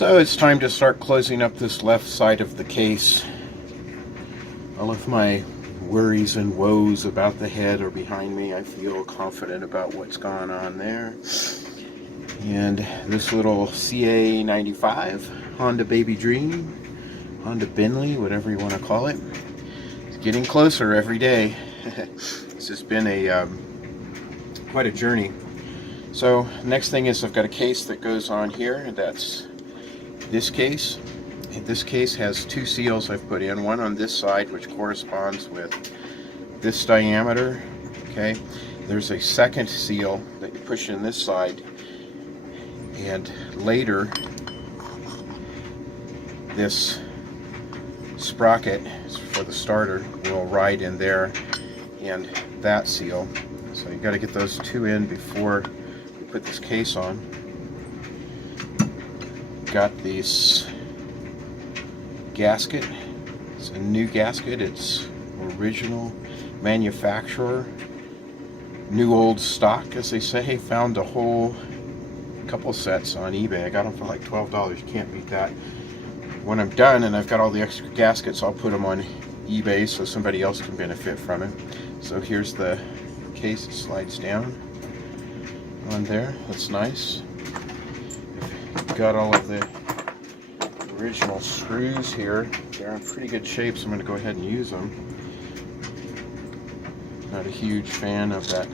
So it's time to start closing up this left side of the case. All of my worries and woes about the head are behind me. I feel confident about what's going on there. And this little CA95 Honda Bay Bream, Honda Bentley, whatever you want to call it, it's getting closer every day. This has been a quite a journey. So next thing is I've got a case that goes on here. That's this case. This case has two seals I've put in, one on this side which corresponds with this diameter. Okay, there's a second seal that you push in this side, and later this sprocket for the starter will ride in there and that seal. So you got to get those two in before you put this case on. Got this gasket. It's a new gasket. It's original manufacturer, new old stock, as they say. Found a whole couple sets on eBay. I got them for like $12. You can't beat that. When I'm done and I've got all the extra gaskets, I'll put them on eBay so somebody else can benefit from it. So here's the case. It slides down on there. That's nice. Got all of the original screws here. They're in pretty good shape, so I'm going to go ahead and use them. Not a huge fan of that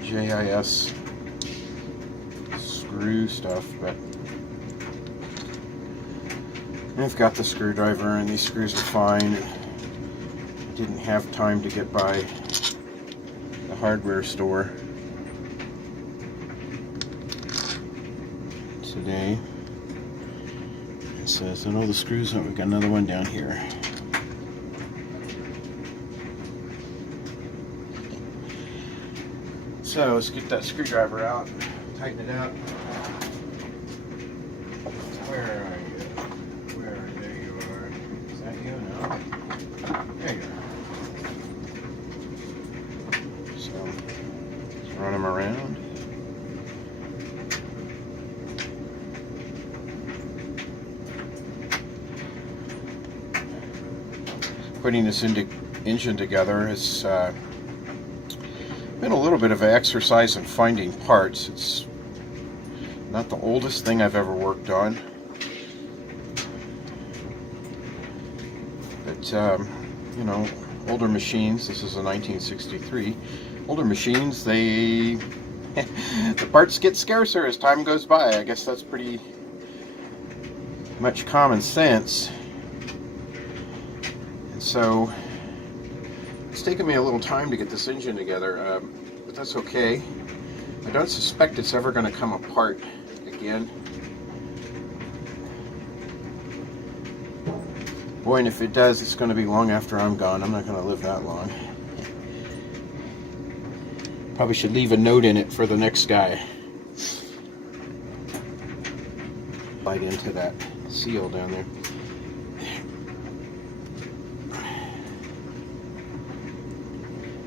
JIS screw stuff, but I've got the screwdriver and these screws are fine. I didn't have time to get by the hardware store today. It says, and all the screws, we've got another one down here. So let's get that screwdriver out, tighten it out. Where are you? There you are. Is that you? No. There you are. So let's run them around. Putting this engine together has been a little bit of an exercise in finding parts. It's not the oldest thing I've ever worked on, but you know, older machines, this is a 1963, older machines, they the parts get scarcer as time goes by. I guess that's pretty much common sense. So it's taken me a little time to get this engine together, but that's okay. I don't suspect it's ever going to come apart again. Boy, and if it does, it's going to be long after I'm gone. I'm not going to live that long. Probably should leave a note in it for the next guy. Bite into that seal down there.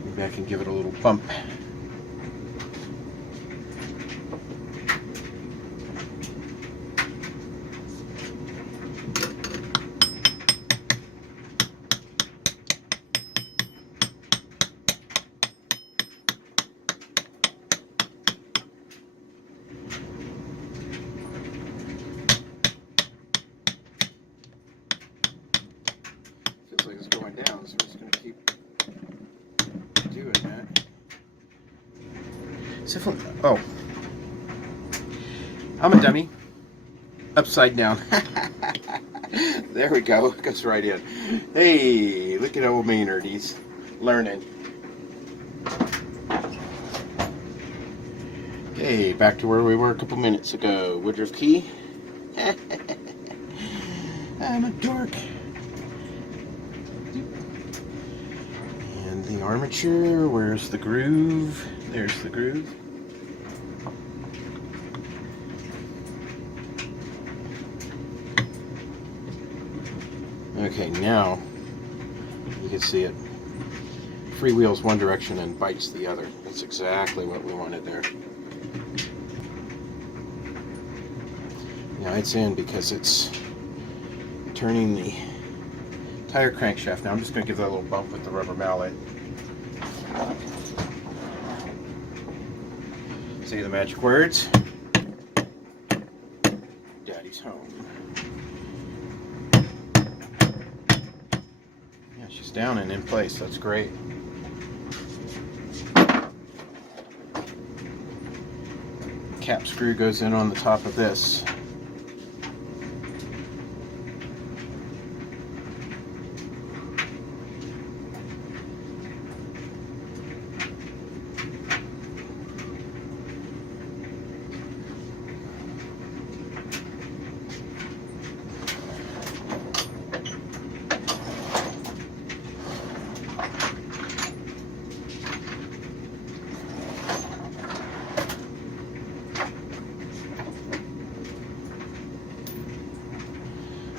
Maybe I can give it a little bump. Feels like it's going down, so I'm just going to keep doing that. So, oh, I'm a dummy. Upside down. There we go. It goes right in. Hey, look at old Maynard. He's learning. Okay, back to where we were a couple minutes ago. Woodruff key. I'm a dork. And the armature. Where's the groove? There's the groove. Okay, now you can see it freewheels one direction and bites the other. That's exactly what we wanted there. Now it's in because it's turning the tire crankshaft. Now I'm just going to give that a little bump with the rubber mallet. Say the magic words. Daddy's home. Yeah, she's down and in place. That's great. Cap screw goes in on the top of this.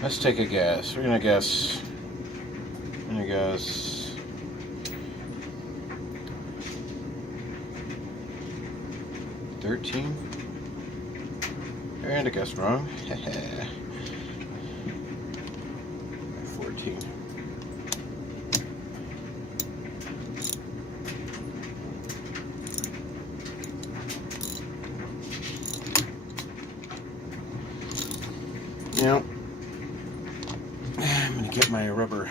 Let's take a guess. We're gonna guess 13. And I guessed wrong. 14. Now I'm going to get my rubber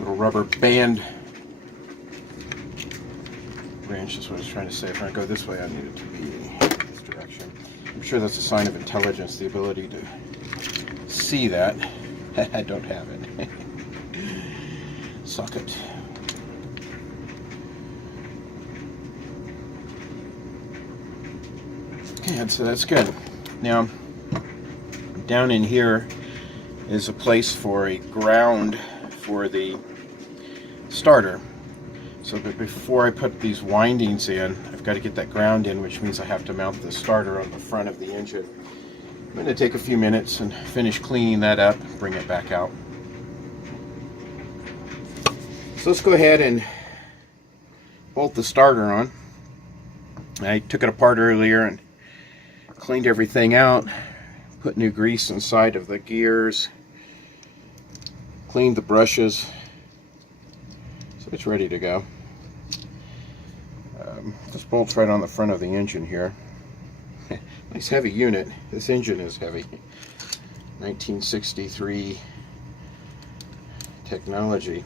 little rubber band branch is what I was trying to say. If I go this way, I need it to be this direction. I'm sure that's a sign of intelligence, the ability to see that. I don't have it. Socket. And so that's good. Now, down in here is a place for a ground for the starter. So but before I put these windings in, I've got to get that ground in, which means I have to mount the starter on the front of the engine. I'm going to take a few minutes and finish cleaning that up, bring it back out. So let's go ahead and bolt the starter on. I took it apart earlier and cleaned everything out, put new grease inside of the gears, cleaned the brushes, so it's ready to go. This bolts right on the front of the engine here. Nice heavy unit. This engine is heavy. 1963 technology.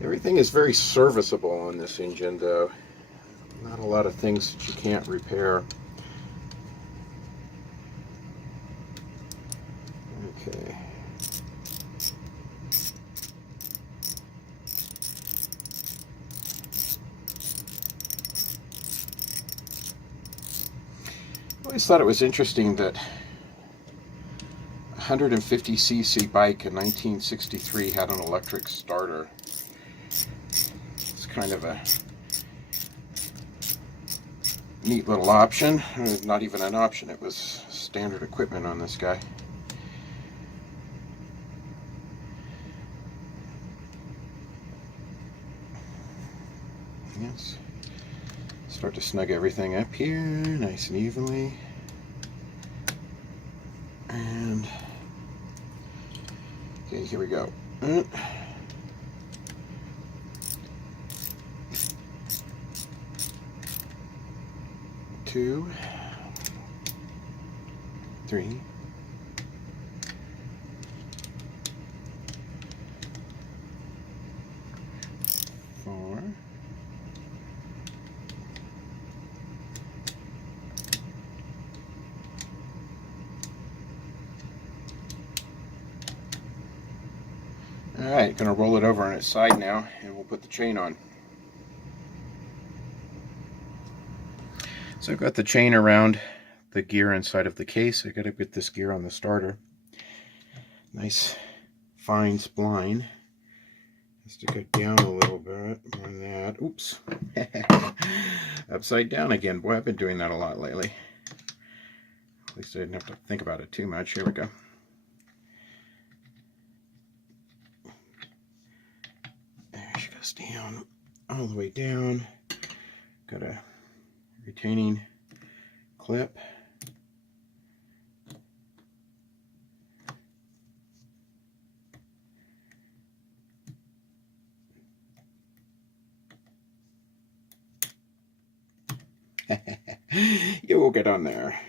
Everything is very serviceable on this engine, though. Not a lot of things that you can't repair. Okay. I always thought it was interesting that a 150cc bike in 1963 had an electric starter. It's kind of a neat little option. Not even an option, it was standard equipment on this guy. Yes. Start to snug everything up here, nice and evenly. And okay, here we go. 2, 3, 4, 5. Alright, going to roll it over on its side now, and we'll put the chain on. So I've got the chain around the gear inside of the case. I've got to get this gear on the starter. Nice fine spline. Has to go down a little bit more than that. Oops. Upside down again. Boy, I've been doing that a lot lately. At least I didn't have to think about it too much. Here we go. There she goes down, all the way down. Got a retaining clip. You will get on there.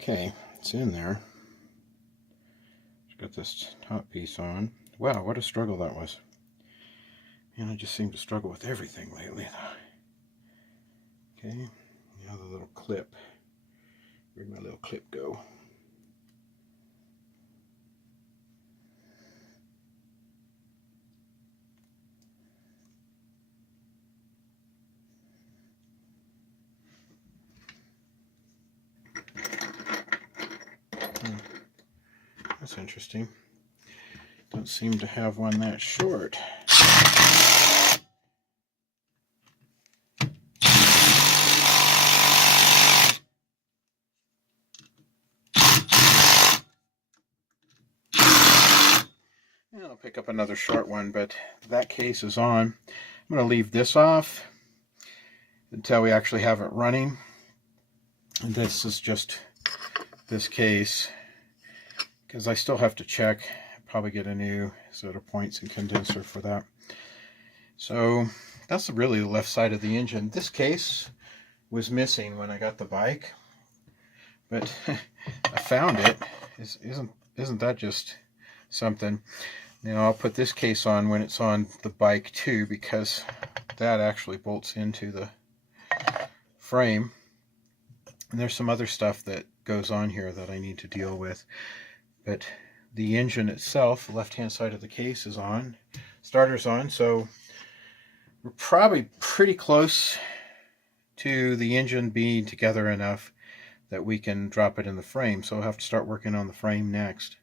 Okay, it's in there. Just got this top piece on. Wow, what a struggle that was. Man, I just seem to struggle with everything lately. Okay, now the little clip. Where'd my little clip go? That's interesting. Don't seem to have one that short. And I'll pick up another short one, but that case is on. I'm going to leave this off until we actually have it running. And this is just this case, because I still have to check, probably get a new set of points and condenser for that. So that's really the left side of the engine. This case was missing when I got the bike, but I found it. Isn't that just something? Now I'll put this case on when it's on the bike too, because that actually bolts into the frame. And there's some other stuff that goes on here that I need to deal with. But the engine itself, the left-hand side of the case is on. Starter's on, so we're probably pretty close to the engine being together enough that we can drop it in the frame. So I'll have to start working on the frame next.